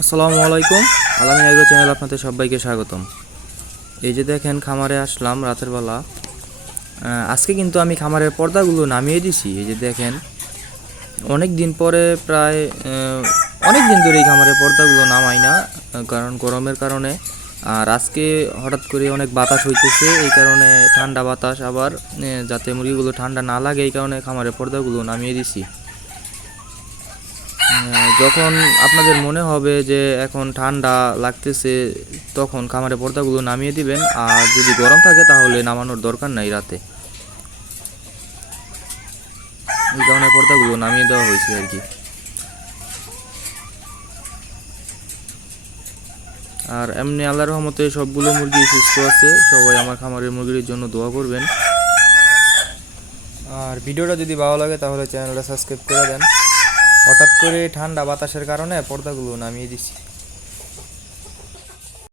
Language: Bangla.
আসসালামু আলাইকুম। আলামিন এগ্রো চ্যানেল আপনাদের সবাইকে স্বাগতম। এই যে দেখেন খামারে আসলাম রাতের বেলা। আজকে কিন্তু আমি খামারের পর্দাগুলো নামিয়ে দিছি। এই যে দেখেন অনেক দিন পরে প্রায় অনেক দিন ধরে এই খামারের পর্দাগুলো নামাই না, কারণ গরমের কারণে। আর আজকে হঠাৎ করে অনেক বাতাস হইতেছে, এই কারণে ঠান্ডা বাতাস আবার যাতে মুরগিগুলো ঠান্ডা না লাগে এই কারণে খামারের পর্দাগুলো নামিয়ে দিছি। যখন আপনাদের মনে হবে যে এখন ঠান্ডা লাগতেছে তখন খামারে পর্দাগুলো নামিয়ে দিবেন, আর যদি গরম থাকে তাহলে নামানোর দরকার নাই রাতে। এই কারণে পর্দাগুলো নামিয়ে দেওয়া হয়েছে আর কি। আর এমনি আল্লাহর রহমতে সবগুলো মুরগি সুস্থ আছে। সবাই আমার খামারের মুরগির জন্য দোয়া করবেন। আর ভিডিওটা যদি ভালো লাগে তাহলে চ্যানেলটা সাবস্ক্রাইব করে দেন। হঠাৎ করে ঠান্ডা বাতাসের কারণে পর্দাগুলো নামিয়ে দিচ্ছি।